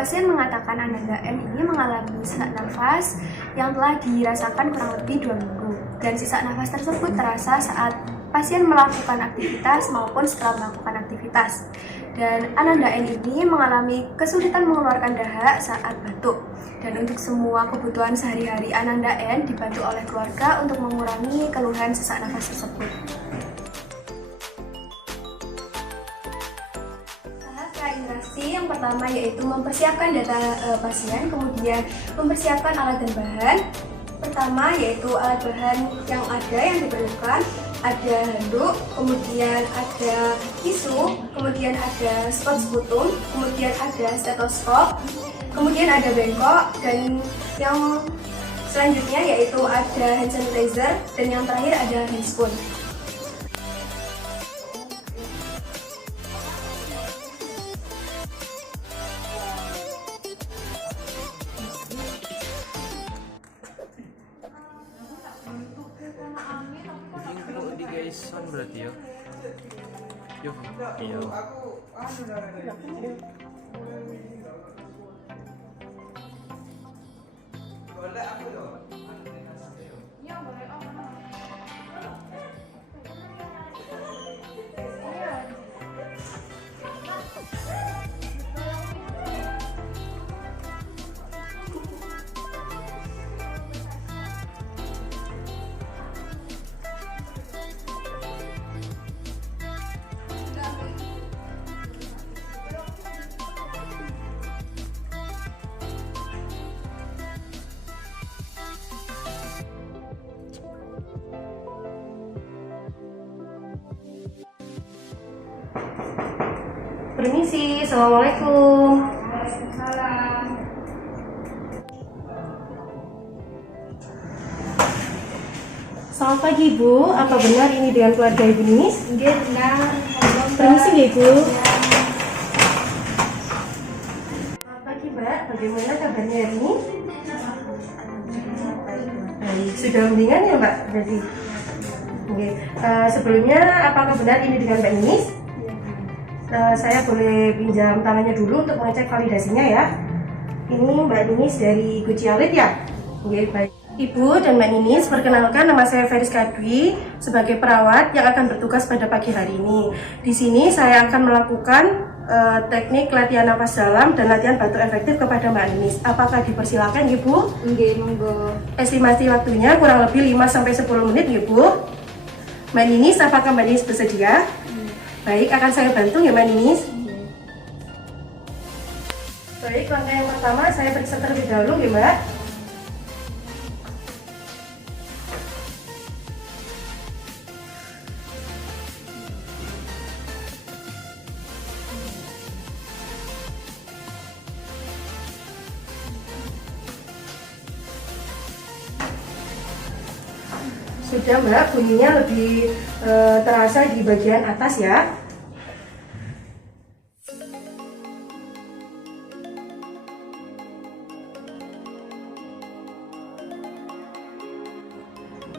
pasien mengatakan Ananda N ini mengalami sesak nafas yang telah dirasakan kurang lebih 2 minggu. Dan sesak nafas tersebut terasa saat pasien melakukan aktivitas maupun setelah melakukan aktivitas. Dan Ananda N ini mengalami kesulitan mengeluarkan dahak saat batuk. Dan untuk semua kebutuhan sehari-hari Ananda N dibantu oleh keluarga untuk mengurangi keluhan sesak nafas tersebut. Yang pertama yaitu mempersiapkan data pasien, kemudian mempersiapkan alat dan bahan. Pertama yaitu alat bahan yang diperlukan, ada handuk, kemudian ada tisu, kemudian ada spot sputum, kemudian ada stetoskop, kemudian ada bengkok, dan yang selanjutnya yaitu ada hand sanitizer, dan yang terakhir ada handspoon. Di guys, kan berarti ya. Yuk, iya. Permisi, assalamualaikum. Waalaikumsalam. Selamat pagi Bu, apa benar ini dengan keluarga Ibu Ninis? Iya benar. Permisi ya Ibu. Selamat pagi Mbak, bagaimana kabarnya hari ini? Baik, sudah mendingan ya Mbak? Berarti. Oke. Sebelumnya apakah benar ini dengan Mbak Ninis? Saya boleh pinjam tangannya dulu untuk mengecek validasinya ya. Ini Mbak Ninis dari Guci Alit ya? Oke, baik. Ibu dan Mbak Ninis, perkenalkan nama saya Feriska Dwi sebagai perawat yang akan bertugas pada pagi hari ini. Di sini saya akan melakukan teknik latihan nafas dalam dan latihan batuk efektif kepada Mbak Ninis. Apakah dipersilakan Ibu? Nggih, monggo. Estimasi waktunya kurang lebih 5-10 menit Ibu. Mbak Ninis, apakah Mbak Ninis bersedia? Baik, akan saya bantu ya Mbak Ninis. Baik, langkah yang pertama saya periksa terlebih dahulu ya Mbak. Sudah Mbak, bunyinya lebih terasa di bagian atas ya.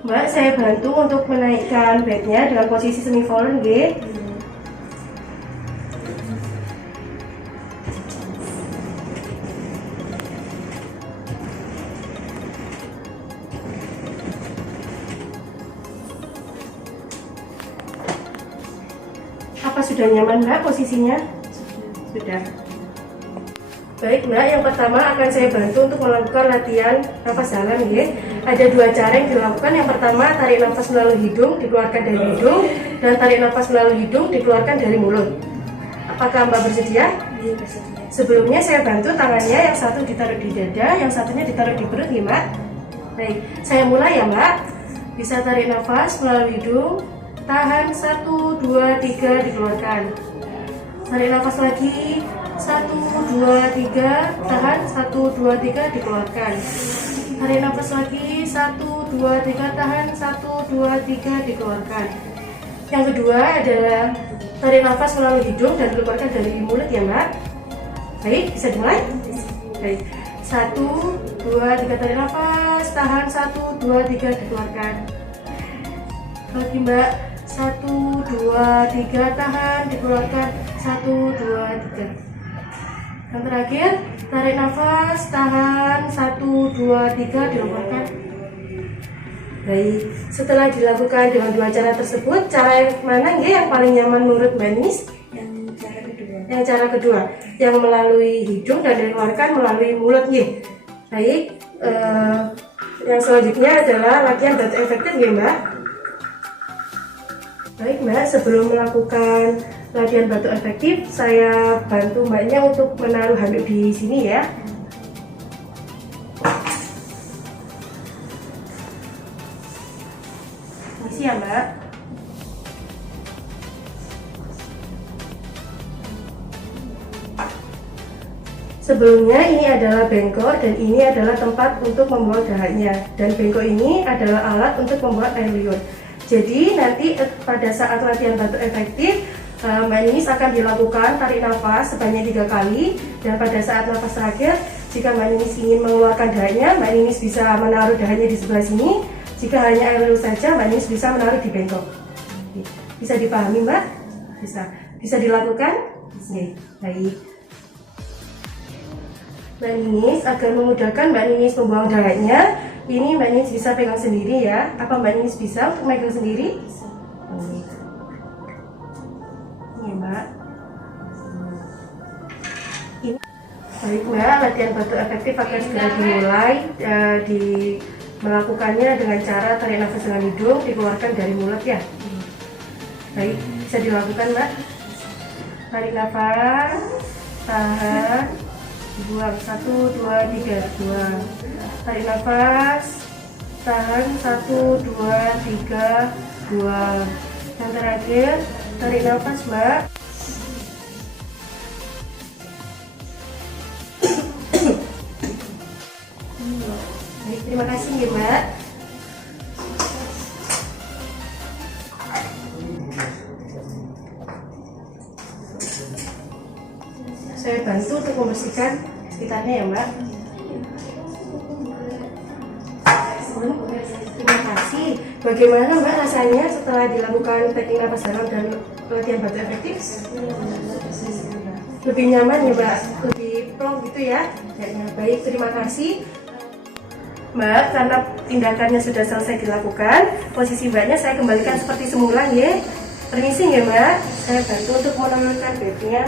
Mbak, saya bantu untuk menaikkan bednya dengan posisi semi fallen G. Apa sudah nyaman Mbak posisinya? Sudah. Baik Mbak, yang pertama akan saya bantu untuk melakukan latihan nafas dalam ya. Ada 2 cara yang dilakukan. Yang pertama, tarik nafas melalui hidung, dikeluarkan dari hidung, dan tarik nafas melalui hidung, dikeluarkan dari mulut. Apakah Mbak bersedia? Iya, bersedia. Sebelumnya saya bantu tangannya, yang satu ditaruh di dada, yang satunya ditaruh di perut ya Mbak. Baik, saya mulai ya Mbak. Bisa tarik nafas melalui hidung, tahan 1, 2, 3, dikeluarkan. Tarik nafas lagi, 1, 2, 3, tahan 1, 2, 3, dikeluarkan. Tarik nafas lagi, 1, 2, 3, tahan 1, 2, 3, dikeluarkan. Yang kedua adalah tarik nafas melalui hidung dan dikeluarkan dari mulut ya Mbak. Baik, bisa dimulai? Baik, 1, 2, 3, tarik nafas, tahan 1, 2, 3, dikeluarkan. Lagi Mbak, 1, 2, 3, tahan, dikeluarkan 1, 2, 3. Yang terakhir Tarik nafas, tahan, 1, 2, 3, dikeluarkan. Baik, setelah dilakukan dengan dua cara tersebut, cara yang mana yang paling nyaman menurut Mbak Ninis? Yang cara kedua. Yang cara kedua, yang melalui hidung dan dikeluarkan melalui mulut nggih. Baik, yang selanjutnya adalah latihan batu efektif nggih Mbak. Baik Mbak, sebelum melakukan latihan batu efektif, saya bantu Mbaknya untuk menaruh handuk di sini ya. Permisi ya Mbak. Sebelumnya ini adalah bengkok dan ini adalah tempat untuk membuat dahannya, dan bengkok ini adalah alat untuk membuat air liur. Jadi nanti pada saat latihan batu efektif, Mbak Ninis akan dilakukan tarik nafas sebanyak 3 kali, dan pada saat nafas terakhir, jika Mbak Ninis ingin mengeluarkan dahannya, Mbak Ninis bisa menaruh dahannya di sebelah sini. Jika hanya air liur saja, Mbak Ninis bisa menaruh di bengkok. Bisa dipahami Mbak? Bisa dilakukan? Oke, baik. Mbak Ninis, agar memudahkan Mbak Ninis membuang dahannya, ini Mbak Ninis bisa pegang sendiri ya. Apa Mbak Ninis bisa untuk megang sendiri? Ini Mbak. Ini. Baik Mbak, latihan batu efektif akan segera dimulai. Melakukannya dengan cara tarik nafas dengan hidung, dikeluarkan dari mulut ya. Baik, bisa dilakukan Mbak. Tarik nafas, tahan, buang, 1, 2, 3, buang. Tarik nafas, tahan, 1, 2, 3, buang. Yang terakhir, tarik nafas Mbak. Baik, terima kasih ya Mbak. Saya bantu untuk membersihkan sekitarnya ya Mbak. Terima kasih. Bagaimana Mbak rasanya setelah dilakukan teknik napas dalam dan latihan batu efektif? Lebih nyaman ya Mbak, lebih plong gitu ya. Baik, terima kasih Mbak. Karena tindakannya sudah selesai dilakukan, posisi Mbaknya saya kembalikan seperti semula ya. Permisi ya Mbak, saya bantu untuk menurunkan bednya.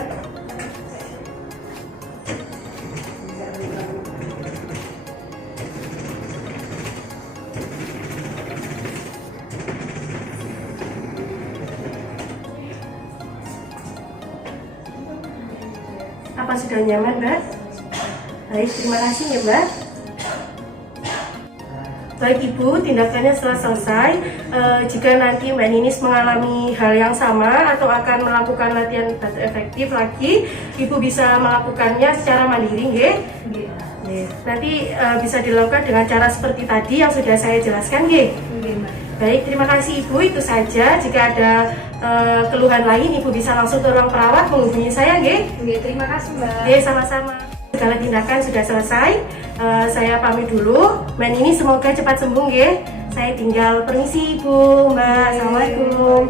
Apa sudah nyaman Mbak? Baik, terima kasih ya Mbak. Baik Ibu, tindakannya setelah selesai. Jika nanti Mbak Ninis mengalami hal yang sama atau akan melakukan latihan batu efektif lagi, Ibu bisa melakukannya secara mandiri nggih? Nanti bisa dilakukan dengan cara seperti tadi yang sudah saya jelaskan nggih? Baik, terima kasih Ibu, itu saja. Jika ada keluhan lain, Ibu bisa langsung ke ruang perawat menghubungi saya nggih? Terima kasih Mbak. Sama-sama. Segala tindakan sudah selesai. Saya pamit dulu. Mbak Ninis semoga cepat sembuh nggih. Saya tinggal permisi Ibu, Mbak. Assalamualaikum.